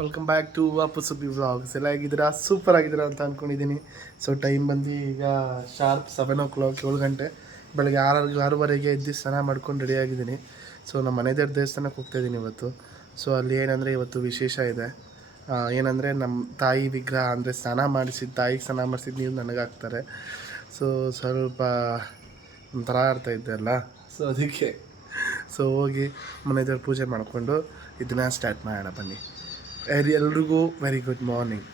Welcome back to ವಾಪಸ್ Subbi vlogs. ಎಲ್ಲ ಆಗಿದ್ದೀರಾ? ಸೂಪರ್ ಆಗಿದ್ದೀರಾ ಅಂತ ಅಂದ್ಕೊಂಡಿದ್ದೀನಿ. ಸೊ ಟೈಮ್ ಬಂದು ಈಗ ಶಾರ್ಪ್ 7 o'clock, 7 ಗಂಟೆ. ಬೆಳಗ್ಗೆ 6:30 ಎದ್ದು ಸ್ನಾನ ಮಾಡ್ಕೊಂಡು ರೆಡಿಯಾಗಿದ್ದೀನಿ. ಸೊ ನಮ್ಮ ಮನೆದೇವ್ರ ದೇವಸ್ಥಾನಕ್ಕೆ ಹೋಗ್ತಾಯಿದ್ದೀನಿ ಇವತ್ತು. ಸೊ ಅಲ್ಲಿ ಏನಂದರೆ ಇವತ್ತು ವಿಶೇಷ ಇದೆ. ಏನಂದರೆ ನಮ್ಮ ತಾಯಿ ವಿಗ್ರಹ ಅಂದರೆ ಸ್ನಾನ ಮಾಡಿಸಿದ ತಾಯಿಗೆ ಸ್ನಾನ ಮಾಡಿಸಿದ ನೀವು ನನಗೆ ಹಾಕ್ತಾರೆ. ಸೊ ಸ್ವಲ್ಪ ಒಂಥರ ಆಡ್ತಾಯಿದ್ದೆ ಅಲ್ಲ, ಸೊ ಅದಕ್ಕೆ ಹೋಗಿ ಮನೆ ದೇವ್ರ ಪೂಜೆ ಮಾಡಿಕೊಂಡು ಇದನ್ನು ಸ್ಟಾರ್ಟ್ ಮಾಡೋಣ ಬನ್ನಿ. ಎಲ್ರಿಗೂ very good morning.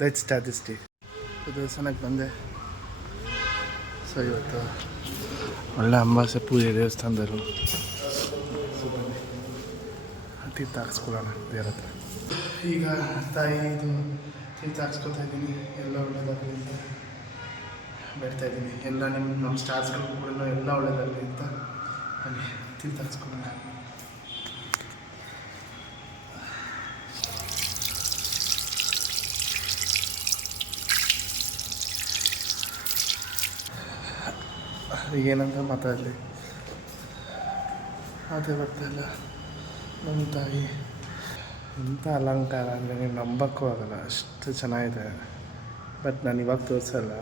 Let's start this day. ದೇವಸ್ಥಾನಕ್ಕೆ ಬಂದೆ. ಸೊ ಇವತ್ತು ಒಳ್ಳೆ ಅಮಾವಾಸ್ಯೆ ಪೂಜೆ ದೇವಸ್ಥಾನದವರು. ಸೊ ಬನ್ನಿ ತೀರ್ಥ ಹಾಕ್ಸ್ಕೊಳ್ಳೋಣ ದೇವ್ರ ಹತ್ರ. ಈಗ ತಾಯಿದು ತೀರ್ಥ ಹಾಕ್ಸ್ಕೊತಾ ಇದ್ದೀನಿ. ಎಲ್ಲ ಒಳ್ಳೆಯದಾಗಲಿ ಅಂತ ಬೇಡ್ತಾ ಇದ್ದೀನಿ. ಎಲ್ಲ ನಮ್ಮ ಸ್ಟಾರ್ಸ್ಗಳಿಗೂ ಕೂಡ ಎಲ್ಲ ಒಳ್ಳೆಯದಾಗಲಿ ಅಂತ ಬನ್ನಿ ತೀರ್ಥ ಹಾಕ್ಸ್ಕೊಳ್ಳೋಣ. ಏನಂತ ಮಾತಾಡಲಿ, ಅದೇ ಬರ್ತಾಯಿಲ್ಲ. ನಮ್ಮ ತಾಯಿ ಇಂಥ ಅಲಂಕಾರ ಅಂದರೆ ನೀವು ನಂಬಕ್ಕೂ ಆಗಲ್ಲ, ಅಷ್ಟು ಚೆನ್ನಾಗಿದೆ. ಬಟ್ ನಾನು ಇವಾಗ ತೋರಿಸಲ್ಲ.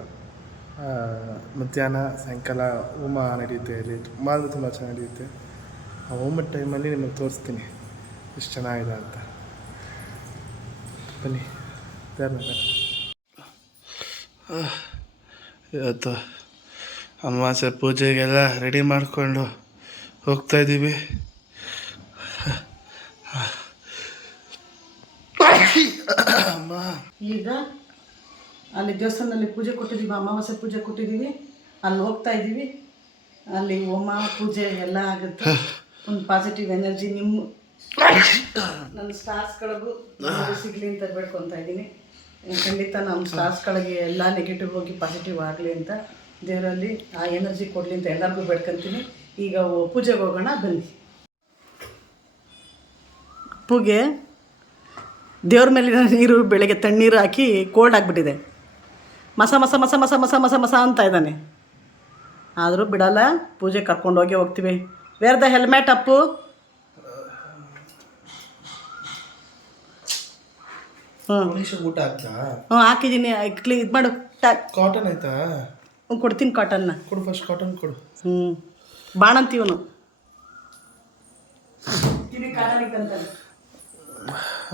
ಮಧ್ಯಾಹ್ನ ಸಾಯಂಕಾಲ ಹೋಮ ನಡೆಯುತ್ತೆ ಇಲ್ಲಿ, ತುಂಬ ಅಂದರೆ ತುಂಬ ಚೆನ್ನಾಗಿ ನಡೆಯುತ್ತೆ. ಆ ಹೋಮದ ಟೈಮಲ್ಲಿ ನಿಮಗೆ ತೋರಿಸ್ತೀನಿ ಎಷ್ಟು ಚೆನ್ನಾಗಿದೆ ಅಂತ. ಬನ್ನಿ ದೇವ್ರ. ಇವತ್ತು ಅಮಾವಾಸ್ಯೆ ಪೂಜೆಗೆಲ್ಲ ರೆಡಿ ಮಾಡಿಕೊಂಡು ಹೋಗ್ತಾಯಿದ್ದೀವಿ. ಈಗ ಅಲ್ಲಿ ದೇವಸ್ಥಾನದಲ್ಲಿ ಪೂಜೆ ಕೊಟ್ಟಿದ್ದೀವಿ, ಅಮಾವಾಸ್ಯೆ ಪೂಜೆ ಕೊಟ್ಟಿದ್ದೀವಿ. ಅಲ್ಲಿ ಹೋಗ್ತಾ ಇದ್ದೀವಿ. ಅಲ್ಲಿ ಹೋಮ ಪೂಜೆ ಎಲ್ಲ ಆಗುತ್ತೆ. ಒಂದು ಪಾಸಿಟಿವ್ ಎನರ್ಜಿ ನನ್ನ ಸ್ಟಾರ್ಸ್ಗಳಿಗೂ ಸಿಗಲಿ ಅಂತ ಬೇಡ್ಕೊತಾ ಇದ್ದೀನಿ. ಖಂಡಿತ ನಮ್ಮ ಸ್ಟಾರ್ಸ್ಗಳಿಗೆ ಎಲ್ಲ ನೆಗೆಟಿವ್ ಹೋಗಿ ಪಾಸಿಟಿವ್ ಆಗಲಿ ಅಂತ ದೇವರಲ್ಲಿ ಆ ಎನರ್ಜಿ ಕೊಡಲಿ ಅಂತ ಎಲ್ಲರಿಗೂ ಬೇಡ್ಕೊತೀನಿ. ಈಗ ಪೂಜೆಗೆ ಹೋಗೋಣ ಬನ್ನಿ. ಪೂಜೆ ದೇವ್ರ ಮೇಲಿನ ನೀರು ಬೆಳಗ್ಗೆ ತಣ್ಣೀರು ಹಾಕಿ ಕೋಲ್ಡ್ ಆಗಿಬಿಟ್ಟಿದೆ. ಮಸ ಮಸ ಮಸ ಮಸ ಮಸ ಮಸ ಮಸ ಅಂತ ಇದ್ದಾನೆ. ಆದರೂ ಬಿಡಲ್ಲ, ಪೂಜೆ ಕರ್ಕೊಂಡೋಗಿ ಹೋಗ್ತೀವಿ. Where the helmet Appu? ಊಟ ಆಗ್ತಾ? ಹಾಕಿದ್ದೀನಿ. ಇದು ಮಾಡು. ಕಾಟನ್ ಆಯ್ತಾ? ಕೊಡ್ತೀನಿ ಕಾಟನ್ನ. ಕೊಡು, ಫಸ್ಟ್ ಕಾಟನ್ ಕೊಡು. ಬಾಣಂತೀವನು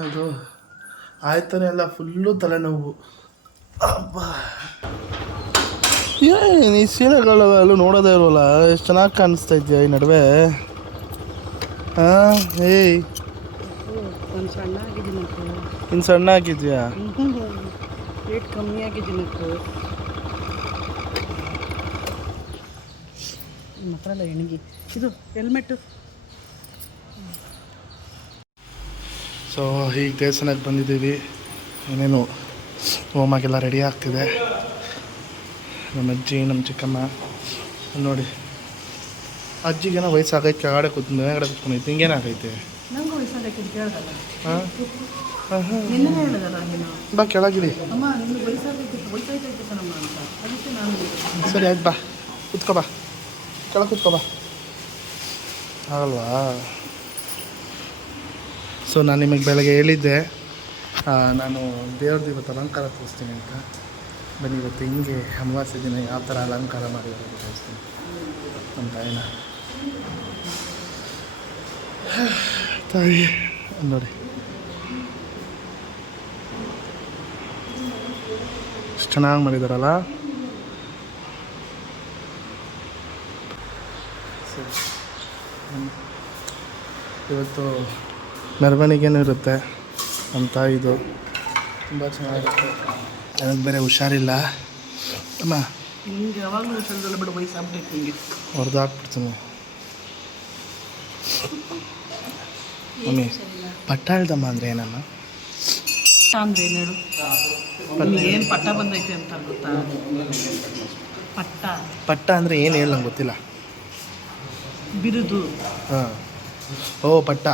ಅದು ಆಯ್ತಾನೆ ಅಲ್ಲ, ಫುಲ್ಲು ತಲೆನೋವು. ಅಬ್ಬ, ಏನು ಈ ಸೀರೆಗಳೆಲ್ಲ ನೋಡೋದೇ ಇರೋಲ್ಲ, ಎಷ್ಟು ಚೆನ್ನಾಗಿ ಕಾಣಿಸ್ತಾ ಇದೆಯಾ ಈ ನಡುವೆ. ಹಾಂ, ಏಯ್ ಇನ್ನು ಸಣ್ಣ ಆಗಿದೆಯಾ? ರೇಟ್ ಕಮ್ಮಿ ಆಗಿದ್ದೀನಿ. ಮಾತ್ರ ಹೆಣ್ಗಿ ಇದು ಹೆಲ್ಮೆಟ್ಟು. ಸೊ ಈಗ ದೇವಸ್ಥಾನಕ್ಕೆ ಬಂದಿದ್ದೀವಿ. ಏನೇನು ಹೋಮಾಗೆಲ್ಲ ರೆಡಿ ಆಗ್ತಿದೆ. ನಮ್ಮ ಅಜ್ಜಿ, ನಮ್ಮ ಚಿಕ್ಕಮ್ಮ ನೋಡಿ. ಅಜ್ಜಿಗೇನೋ ವಯಸ್ಸಾಗೈತೆ, ಕೆಳಗಡೆ ಮೇಲ್ಗಡೆ ಕೂತ್ಕೊಂಡೈತೆ. ಹಿಂಗೇನಾಗೈತೆ? ನಂಗೂ ವಯಸ್ಸಾಗೈತೆ ಕೇಳ್ದಲ್ಲ. ಹಾಂ ನಿನ್ನೆ ಹೇಳಿದಲ್ಲ ನೀನು. ಬಾ ಕೆಳಗಿರಿ. ಅಮ್ಮ ನಿನ್ನ ವಯಸ್ಸಾಗೈತೆ ಕಣಮ್ಮ ಅಂತ, ಅದಕ್ಕೆ ನಾನು. ಸರಿ ಆಯ್ತು, ಬಾ ಕೂತ್ಕೋ, ಬಾ ಕೆಳಗೆ ಕೂತ್ಕೋ, ಬಾ. ಆಗಲ್ವಾ? ಸೊ ನಾನು ನಿಮಗೆ ಬೆಳಗ್ಗೆ ಹೇಳಿದ್ದೆ ನಾನು ದೇವ್ರದ್ದು ಇವತ್ತು ಅಲಂಕಾರ ತೋರಿಸ್ತೀನಿ ಅಂತ. ಬನ್ನಿ ಇವತ್ತು ಹಿಂಗೆ ಅಮಾವಾಸ್ಯೆ ದಿನ ಯಾವ ಥರ ಅಲಂಕಾರ ಮಾಡಿರೋದು ತೋರಿಸ್ತೀನಿ ನಮ್ಮ ತಾಯಿನ. ತಾಯಿ ನೋಡಿ ಎಷ್ಟು ಚೆನ್ನಾಗಿ ಮಾಡಿದಾರಲ್ಲ. ಇವತ್ತು ಮೆರವಣಿಗೆನೂ ಇರುತ್ತೆ ನಮ್ಮ ತಾಯಿದು, ತುಂಬ ಚೆನ್ನಾಗಿರುತ್ತೆ. ನನಗೆ ಬೇರೆ ಹುಷಾರಿಲ್ಲ ಅಮ್ಮ. ನಿಂಗೆ ಯಾವಾಗಲೂ ಹುಷಾರಿಲ್ಲ ಬಿಡು, ವಯಸ್ಸಾಗ್ಬಿಟ್ಟೈತೆ ನಿಂಗೆ. ಹೊಡೆದು ಹಾಕ್ಬಿಡ್ತೀನಿ ಮಮ್ಮಿ. ಪಟ್ಟಾಳ್ದಮ್ಮ ಅಂದರೆ ಏನಮ್ಮ? ಅಂದರೆ ಏನು ಹೇಳು? ಏನು ಪಟ್ಟ ಬಂದೈತೆ ಅಂತ ಗೊತ್ತಾ? ಪಟ್ಟ ಅಂದರೆ ಏನು ಹೇಳಿ ನಂಗೆ ಗೊತ್ತಿಲ್ಲ. ಬಿರುದು. ಹಾಂ, ಓ ಪಟ್ಟ.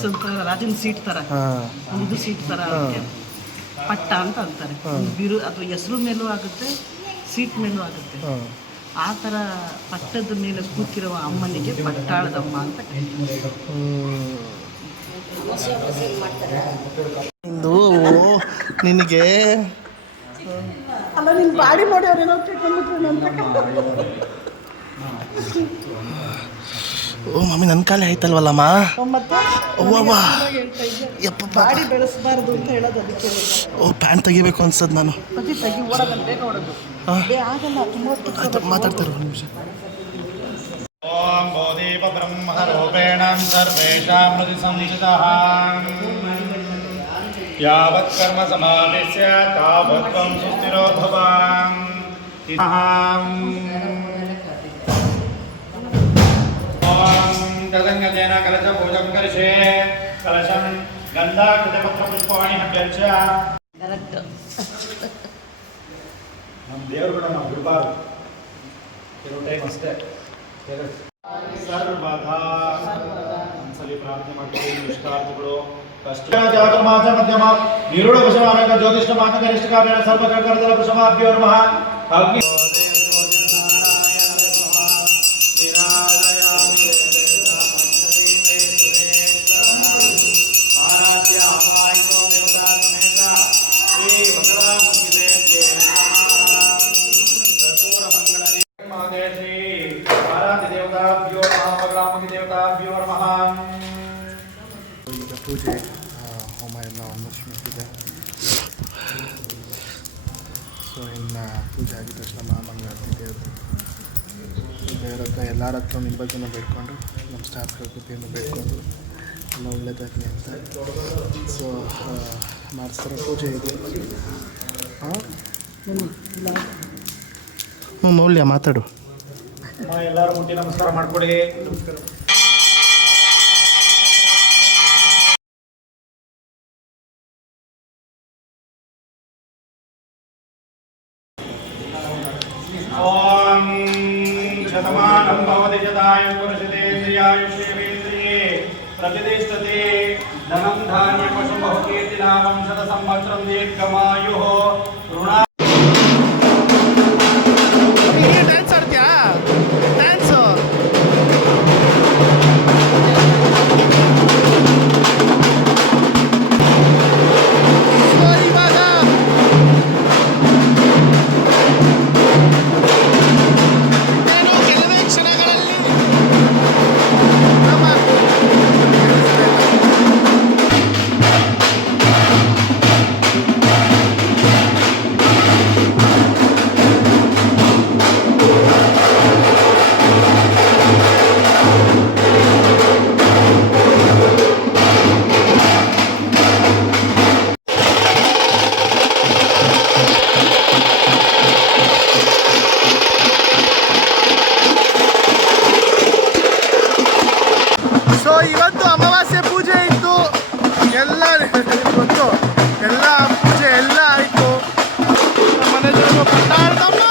ಸ್ವಲ್ಪ ರಾಜನ ಸೀಟ್ ಥರ, ಇದು ಸೀಟ್ ಥರ ಪಟ್ಟ ಅಂತ ಅಂತಾರೆ. ಬಿರು ಅಥವಾ ಹೆಸರು ಮೇಲೂ ಆಗುತ್ತೆ, ಸೀಟ್ ಮೇಲೂ ಆಗುತ್ತೆ. ಆ ಥರ ಪಟ್ಟದ ಮೇಲೆ ಕೂತಿರುವ ಅಮ್ಮನಿಗೆ ಪಟ್ಟಾಳದಮ್ಮ ಅಂತ ಕರೀತಾರೆ. ಇಂದು ನಿನಗೆ ಅಲ್ಲ ನಿನ್ನ ಬಾಡಿ ನೋಡಿ ಅವ್ರೇನೋ ತಿಳ್ಕೊಂಡ್ಬಿಟ್ರು ಅಂತ. ಓ ಮಮ್ಮಿ ನನ್ನ ಕಾಲೇ ಆಯ್ತಲ್ವಲ್ಲಮ್ಮ. ಮತ್ತೆ ಅವ್ವ ಹೇಳ್ತಾ ಇದ್ದೆ ಯಪ್ಪ ಬಾಡಿ ಬೆಳೆಸಬಾರ್ದು ಅಂತ ಹೇಳೋದು ಅದಕ್ಕೆ. ಓ ಪ್ಯಾಂಟ್ ತೆಗಿಬೇಕು ಅನ್ಸದ್ ನಾನು. ತೆಗಿ ಓಡೋದಲ್ಲ, ಬೇಗ ಓಡೋದು. ಆಗಲ್ಲ, ತುಂಬ ಮಾತಾಡ್ತಾರೆ ಒಂದು ನಿಮಿಷ. ಓಂ ಬೋಧೀಪ ಬ್ರಹ್ಮರೂಪೇಣ ಸರ್ವೇಷಾಂ ಹೃದಿ ಸಂಚಿತಃ ಯಾವತ್ ಕರ್ಮ ಸಮಾಧಿಸ್ಯ ತಾವತ್ ತ್ವಂ ಸುಸ್ಥಿರೋ ಭವಾಂ. ಓಂ ತದಂಗತೇನ ಕಲಶ ಪೂಜಂ ಕರಿಷೇ ಕಲಶಂ ಗಂಧಾಕೃತ ಪತ್ರ ಪುಷ್ಪಾಣಿ ಅಭ್ಯರ್ಚ್ಯ. ನಮ್ಮ ದೇವರು ಕೂಡ ನಾವು ಬಿಡಬಾರ್ದು, ಕೆಲವು ಟೈಮ್ ಅಷ್ಟೇ. ಸರ್ವದಾ ಒಂದ್ಸಲಿ ಪ್ರಾರ್ಥನೆ ಮಾಡ್ತೀವಿ. ಇಷ್ಟಾರ್ಥಗಳು ಮಾಸ ಮಧ್ಯಮ ನಿರುಳ ವೃಷಮಾನಕ ಜ್ಯೋತಿಷ್ಠ ಮಾನಕ ನಿಷ್ಠಕಾಬೇನ ಸರ್ವಕರ್ಕರದಲ ವೃಷಮಾಭ್ಯೋ ನಮಃ. ಅಗ್ನಿ ಈಗ ಪೂಜೆ ಹೋಮ ಎಲ್ಲ ಆಲ್ಮೋಸ್ಟ್ ಮುಗಿದಿದೆ. ಸೊ ಇನ್ನು ಪೂಜೆ ಆಗಿದ ತಕ್ಷಣ ಮಹಾಮಂಗಳಾರತಿ ದೇವ್ರ ಹತ್ರ ಎಲ್ಲರ ಹತ್ರ ನಿಮ್ಮ ಬಗ್ಗೆನೂ ಬೇಡ್ಕೊಂಡು ನಮ್ಮ ಸ್ಟಾಫ್ಗಳ ಬಗ್ಗೆನೂ ಬೇಡ್ಕೊಂಡು ಎಲ್ಲ ಒಳ್ಳೇದಾಗಲಿ ಅಂತ ಸೊ ಮಾಡಿಸ್ತಾರೆ ಪೂಜೆ ಇದೆ. ಹಾಂ ಹ್ಞೂ ಮೌಲ್ಯ ಮಾತಾಡು. ಎಲ್ಲರೂ ಮುಟ್ಟಿ ನಮಸ್ಕಾರ ಮಾಡ್ಕೊಡಿ. ನಮಸ್ಕಾರ. ಓಂ ಶತಮಾನಂ ಭವತಿ ಶತಾಯು ಪುರುಷೇಂದ್ರಿಯಾಯುಷೇಂದ್ರಿಯೇ ಪ್ರತಿಷ್ಠತೆ ಧನಂ ಧಾನ್ಯಂ ಪಶು ಬಹುಕೀರ್ತಿನಾ ವಂಶದ ಸಂವತ್ಸರಂ ದೀರ್ಘಮಾಯುಃ ಋಣ. ಡ್ಯಾನ್ಸ್ ಆಡ್ತೀಯಾ? ಡ್ಯಾನ್ಸು ಇವಾಗ ಕೆಲವೇ ಕ್ಷಣಗಳಲ್ಲಿ ಸೊ ಇವತ್ತು ಅಮಾವಾಸ್ಯೆ ಪೂಜೆ ಇತ್ತು, ಎಲ್ಲ ಗೊತ್ತು, ಎಲ್ಲ ಪೂಜೆ ಎಲ್ಲ ಆಯಿತು. ಮನೆ ಜನ ಪಟ್ಟಾಡ್ತಮ್ಮ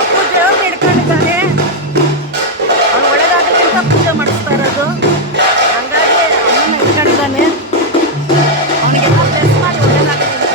ಅಪ್ಪು ದೇವ್ರು ಹಿಡ್ಕೊಂಡಿದ್ದಾನೆ, ಅವ್ನು ಒಳ್ಳೇದಾಗಲಿ ಅಂತ ಪೂಜೆ ಮಾಡಿಸ್ತಾ ಇರೋದು. ಹಂಗಾಗಿ ಅಮ್ಮನ ಹಿಡ್ಕೊಂಡಿದ್ದಾನೆ, ಅವನಿಗೆ ಬ್ಲೆಸ್ ಮಾಡಿ ಒಳ್ಳೇದಾಗಲಿ ಅಂತ.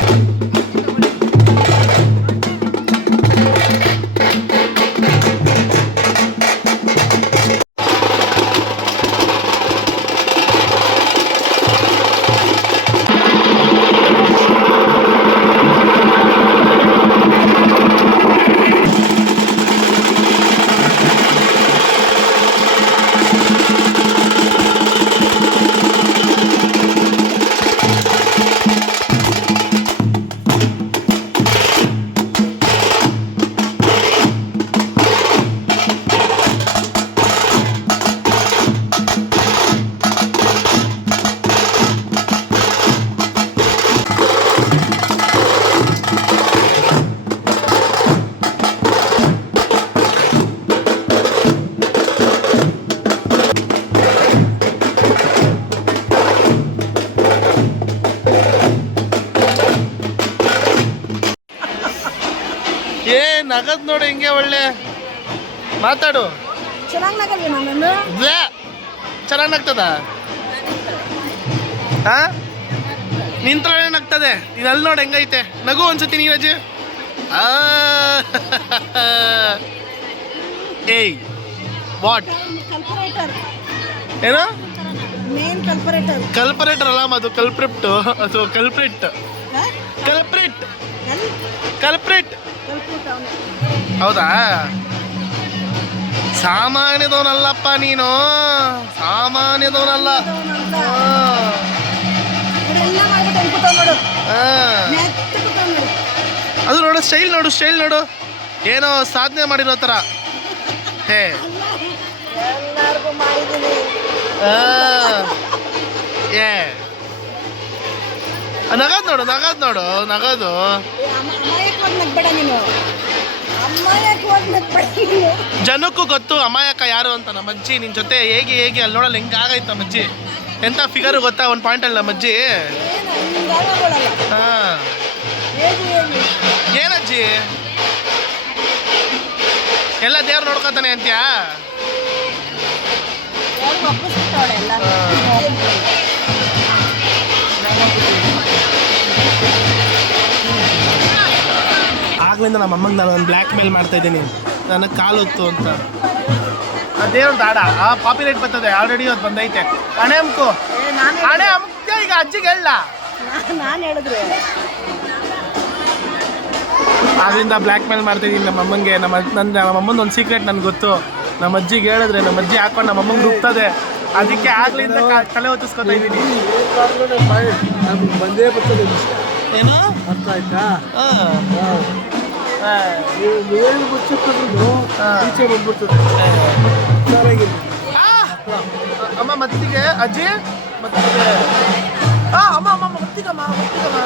ನಗದ್ ನೋಡು ಹಿಂಗೆ ಒಳ್ಳೆ ಮಾತಾಡು. ಚೆನ್ನಾಗಿ ನಗಲ್ವಿ ನಾನು. ಚೆನ್ನಾಗಿ ನಗ್ತದ? ಹಾಂ ನಿಂತ್ರೆ ನಗ್ತದೆ. ಇದು ಅಲ್ಲಿ ನೋಡಿ ಹೆಂಗೈತೆ, ನಗು ಅನ್ಸುತ್ತೀನಿ ನೀರಜ್. ಏಯ್ ವಾಟ್ ಏನೋ ಕಲ್ಪರೇಟರ್ ಅಲ್ಲ ಅದು ಕಲ್ಪ್ರಿಪ್ಟ್, ಅದು ಕಲ್ಪ್ರಿಟ್ ಕಲ್ಪ್ರಿಟ್ ಕಲ್ಪ್ರಿಟ್. ಹೌದಾ? ಸಾಮಾನ್ಯದವನಲ್ಲಪ್ಪ ನೀನು, ಸಾಮಾನ್ಯದವನಲ್ಲ. ಅದು ನೋಡು, ಸ್ಟೈಲ್ ನೋಡು, ಸ್ಟೈಲ್ ನೋಡು, ಏನೋ ಸಾಧನೆ ಮಾಡಿರೋ ಥರ. ಹೇ ಏ ನಗದ್ ನೋಡು, ನಗದ್ ನೋಡು, ನಗದು. ಜನಕ್ಕೂ ಗೊತ್ತು ಅಮಾಯಕ ಯಾರು ಅಂತ. ನಮ್ಮ ಅಜ್ಜಿ ನಿನ್ ಜೊತೆ ಹೇಗೆ ಹೇಗೆ ಅಲ್ಲಿ ನೋಡಲ್ಲ ಹೆಂಗ ಆಗೈತೆ ನಮ್ಮ ಅಜ್ಜಿ. ಎಂತ ಫಿಗರ್ ಗೊತ್ತಾ ಒಂದು ಪಾಯಿಂಟ್ ಅಲ್ಲಿ ನಮ್ಮ ಅಜ್ಜಿ. ಹಾ ಏನಜ್ಜಿ ಎಲ್ಲ ದೇವ್ರು ನೋಡ್ಕೊತಾನೆ ಅಂತ್ಯಾ? ಆಗ್ಲಿಂದ ನಮ್ಮ ಅಮ್ಮಂಗೆ ನಾನು ಒಂದು ಬ್ಲ್ಯಾಕ್ ಮೇಲ್ ಮಾಡ್ತಾ ಇದ್ದೀನಿ, ನನಗೆ ಕಾಲು ಹೊತ್ತು ಅಂತ. ಅದೇ ಒಂದು ಆಡ ಆ ಪಾಪ್ಯುಲೇಟ್ ಬರ್ತದೆ, ಆಲ್ರೆಡಿ ಅದು ಬಂದೈತೆ. ಹಣೆ ಅಮ್ಕು, ಹಣೆ ಅಮ್ಕ ಈಗ ಅಜ್ಜಿಗೆ ಹೇಳ. ನಾನು ಹೇಳಿದ್ರೆ ಆಗ್ಲಿಂದ ಬ್ಲ್ಯಾಕ್ ಮೇಲ್ ಮಾಡ್ತಾಯಿದ್ದೀನಿ ನಮ್ಮ ಅಮ್ಮಂಗೆ. ನಮ್ಮ ಅಮ್ಮಂದು ಒಂದು ಸೀಕ್ರೆಟ್ ನನಗೆ ಗೊತ್ತು. ನಮ್ಮ ಅಜ್ಜಿಗೆ ಹೇಳಿದ್ರೆ ನಮ್ಮ ಅಜ್ಜಿ ಹಾಕೊಂಡು ನಮ್ಮ ಅಮ್ಮಂಗೆ ರುಬ್ತದೆ. ಅದಕ್ಕೆ ಆಗ್ಲಿಂದ ತಲೆ ಹೊತ್ತಿಸ್ಕೊತಾ ಇದ್ದೀನಿ. ಬಂದೇ ಬರ್ತದೆ ಏನು ಅರ್ಥ ಆಯ್ತಾ? ಏನು ಮುಚ್ಚಿಕೊಂಡು ಈಚೆ ಬಂದ್ಬಿಡ್ತದೆ. ಅಮ್ಮ ಮತ್ತಿಗೆ ಅಜ್ಜಿ ಮತ್ತಿಗೆ ಅಮ್ಮ ಅಮ್ಮ ಮತ್ತಿಗಮ್ಮ ಮತ್ತಿಗಮ್ಮ.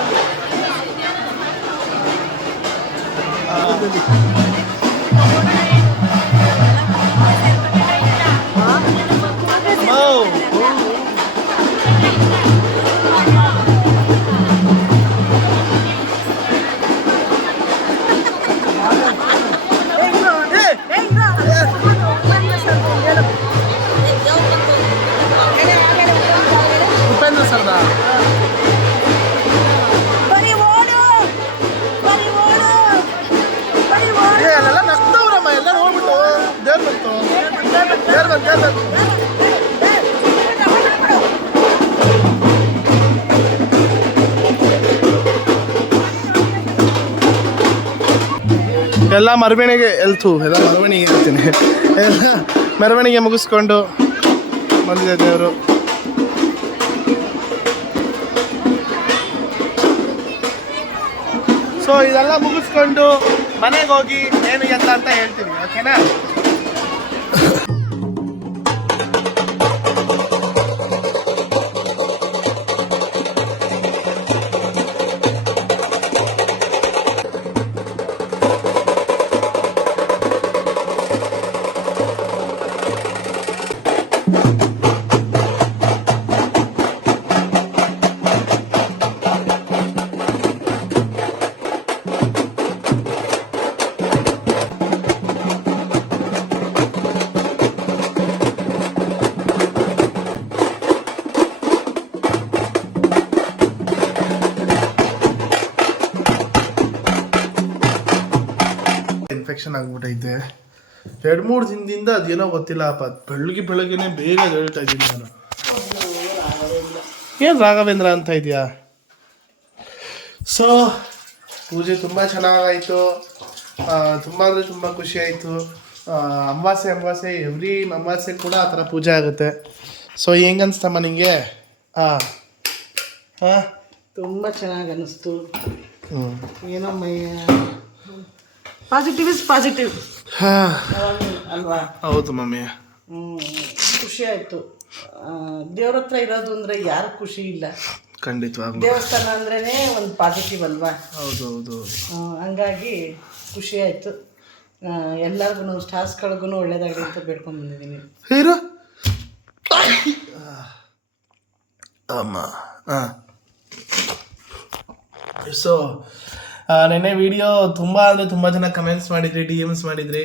ಉಪೇಂದ್ರ ಸರ್ದಾ ಅಲ್ಲೆಲ್ಲ ನಗ್ತವ್ರಮ್ಮ, ಎಲ್ಲ ನೋಡ್ಬಿಟ್ಟು ದೇವ್ರು ಬಂತು, ದೇವ್ರು ಬಂತು, ದೇವ್ರು ಬಂತು. ಎಲ್ಲ ಮೆರವಣಿಗೆ ಎಲ್ಲ ಮೆರವಣಿಗೆ ಹೇಳ್ತೀನಿ, ಎಲ್ಲ ಮೆರವಣಿಗೆ ಮುಗಿಸ್ಕೊಂಡು ಬಂದಿದೆ ದೇವರು. ಸೊ ಇದೆಲ್ಲ ಮುಗಿಸ್ಕೊಂಡು ಮನೆಗೆ ಹೋಗಿ ಏನು ಎತ್ತ ಅಂತ ಹೇಳ್ತೀನಿ, ಓಕೆನಾ? ಇನ್ಫೆಕ್ಷನ್ ಆಗ್ಬಿಟ್ಟೈತೆ 2-3 ದಿನದಿಂದ. ಅದೇನೋ ಗೊತ್ತಿಲ್ಲಪ್ಪ, ಬೆಳಗ್ಗೆನೆ ಬೇಗ ಹೇಳ್ತಾ ಇದ್ದೀನಿ ನಾನು. ಏನು ರಾಘವೇಂದ್ರ ಅಂತ ಇದೆಯಾ? ಸೊ ಪೂಜೆ ತುಂಬ ಚೆನ್ನಾಗಾಯಿತು, ತುಂಬ ಅಂದರೆ ತುಂಬ ಖುಷಿ ಆಯಿತು. ಅಮಾವಾಸ್ಯೆ ಎವ್ರಿ ಅಮಾವಾಸ್ಯೆ ಕೂಡ ಆ ಥರ ಪೂಜೆ ಆಗುತ್ತೆ. ಸೊ ಹೆಂಗೆ ಅನಿಸ್ತಮ್ಮ ನಿಂಗೆ? ಹಾಂ ಹಾಂ ತುಂಬ ಚೆನ್ನಾಗಿ ಅನ್ನಿಸ್ತು. ಏನೋ ಪಾಸಿಟಿವ್ ಇಸ್ ಪಾಸಿಟಿವ್ ಅಲ್ವಾ? ಹೌದು ಮಮ್ಮಿ. ಖುಷಿ ಆಯಿತು. ದೇವ್ರ ಹತ್ರ ಇರೋದು ಅಂದರೆ ಯಾರು ಖುಷಿ ಇಲ್ಲ. ಖಂಡಿತವಾಗ್ಲೂ ದೇವಸ್ಥಾನ ಅಂದ್ರೇ ಒಂದು ಪಾಸಿಟಿವ್ ಅಲ್ವಾ? ಹೌದು ಹೌದು. ಹಂಗಾಗಿ ಖುಷಿ ಆಯಿತು. ಎಲ್ಲರಿಗೂ ಸ್ಟಾರ್ಸ್ಗಳಿಗೂ ಒಳ್ಳೇದಾಗಲಿ ಅಂತ ಬೇಡ್ಕೊಂಡು ಬಂದಿದ್ದೀನಿ. ಹೀರೋ ಅಮ್ಮ. ಹಾಂ ಸೊ ನೆನ್ನೆ ವಿಡಿಯೋ ತುಂಬ ಅಂದರೆ ತುಂಬ ಜನ ಕಮೆಂಟ್ಸ್ ಮಾಡಿದ್ರಿ, DMs ಮಾಡಿದ್ರಿ.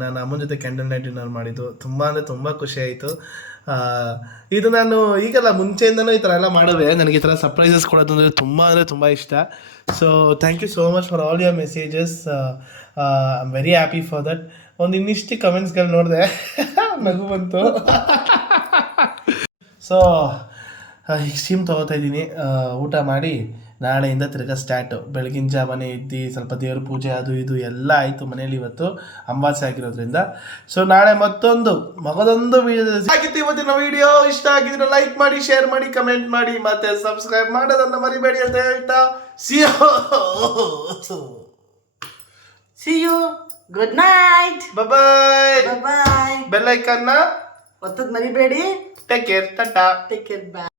ನಾನು ಅಮ್ಮನ ಜೊತೆ ಕ್ಯಾಂಡಲ್ ನೈಟ್ ಡಿನ್ನರ್ ಮಾಡಿದ್ದು ತುಂಬ ಅಂದರೆ ತುಂಬ ಖುಷಿ ಆಯಿತು. ಇದು ನಾನು ಈಗಲ್ಲ ಮುಂಚೆಯಿಂದನೂ ಈ ಥರ ಎಲ್ಲ ಮಾಡುವೆ. ನನಗೆ ಈ ಥರ ಸರ್ಪ್ರೈಸಸ್ ಕೊಡೋದು ಅಂದರೆ ತುಂಬ ಇಷ್ಟ. So thank you so much for all your messages. I am very happy for that. ಒಂದು ಇನ್ನಿಷ್ಟು ಕಮೆಂಟ್ಸ್ಗಳು ನೋಡಿದೆ, ನಗು ಬಂತು. ಸೊ ಈಗ ಸ್ಟೀಮ್ ತೊಗೋತಾ ಇದ್ದೀನಿ. ಊಟ ಮಾಡಿ ನಾಳೆಯಿಂದ ತಿರ್ಗಾ ಸ್ಟಾರ್ಟು. ಬೆಳಗಿನ ಜಾವನೇ ಎದ್ದು ಸ್ವಲ್ಪ ದೇವ್ರ ಪೂಜೆ ಅದು ಇದು ಎಲ್ಲ ಆಯಿತು ಮನೇಲಿ. ಇವತ್ತು ಅಮಾವಾಸ್ಯೆ ಆಗಿರೋದ್ರಿಂದ. ಸೊ ನಾಳೆ ಮಗದೊಂದು ವಿಡಿಯೋ ಆಗಿತ್ತು. ಇವತ್ತಿನ ವಿಡಿಯೋ ಇಷ್ಟ ಆಗಿದ್ರೆ ಲೈಕ್ ಮಾಡಿ, ಶೇರ್ ಮಾಡಿ, ಕಮೆಂಟ್ ಮಾಡಿ, ಮತ್ತೆ ಸಬ್ಸ್ಕ್ರೈಬ್ ಮಾಡೋದನ್ನು ಮರಿಬೇಡಿ ಅಂತ ಹೇಳ್ತಾ See you. Good night. Bye. Bye bye. Bell ಐಕನ್ನ ಒತ್ತದ್ ಮರಿಬೇಡಿ. Take care. ಟಾಟಾ. Take care. Bye.